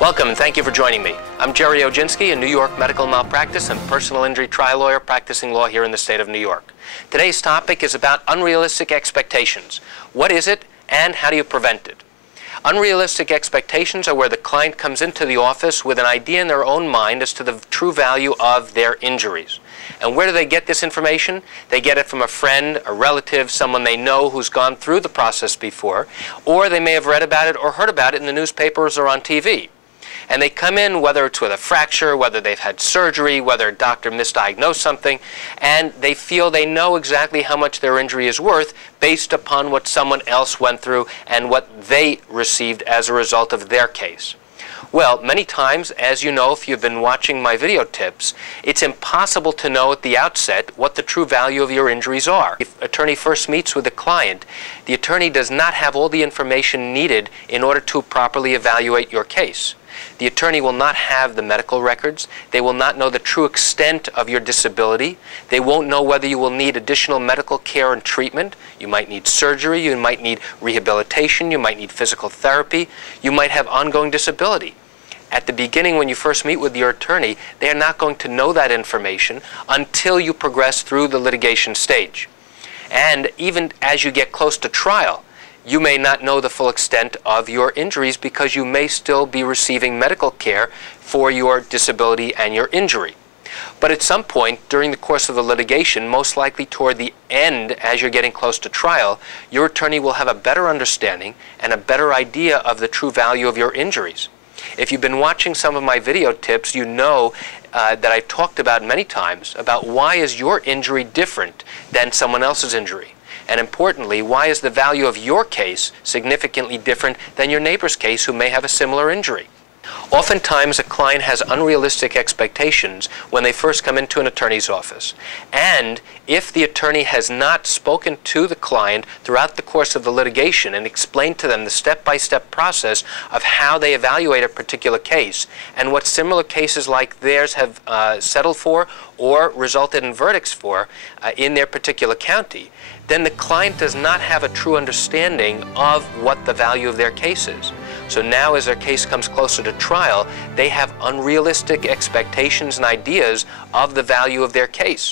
Welcome and thank you for joining me. I'm Gerry Oginski, a New York medical malpractice and personal injury trial lawyer practicing law here in the state of New York. Today's topic is about unrealistic expectations. What is it and how do you prevent it? Unrealistic expectations are where the client comes into the office with an idea in their own mind as to the true value of their injuries. And where do they get this information? They get it from a friend, a relative, someone they know who's gone through the process before, or they may have read about it or heard about it in the newspapers or on TV. And they come in, whether it's with a fracture, whether they've had surgery, whether a doctor misdiagnosed something, and they feel they know exactly how much their injury is worth based upon what someone else went through and what they received as a result of their case. Well, many times, as you know if you've been watching my video tips, it's impossible to know at the outset what the true value of your injuries are. If an attorney first meets with a client, the attorney does not have all the information needed in order to properly evaluate your case. The attorney will not have the medical records. They will not know the true extent of your disability. They won't know whether you will need additional medical care and treatment. You might need surgery. You might need rehabilitation. You might need physical therapy. You might have ongoing disability. At the beginning, when you first meet with your attorney, they are not going to know that information until you progress through the litigation stage. And even as you get close to trial, you may not know the full extent of your injuries because you may still be receiving medical care for your disability and your injury. But at some point during the course of the litigation, most likely toward the end as you're getting close to trial, your attorney will have a better understanding and a better idea of the true value of your injuries. If you've been watching some of my video tips, you know that I've talked about many times about why is your injury different than someone else's injury. And importantly, why is the value of your case significantly different than your neighbor's case who may have a similar injury? Oftentimes, a client has unrealistic expectations when they first come into an attorney's office. And if the attorney has not spoken to the client throughout the course of the litigation and explained to them the step-by-step process of how they evaluate a particular case and what similar cases like theirs have settled for or resulted in verdicts for in their particular county, then the client does not have a true understanding of what the value of their case is. So now as their case comes closer to trial, they have unrealistic expectations and ideas of the value of their case.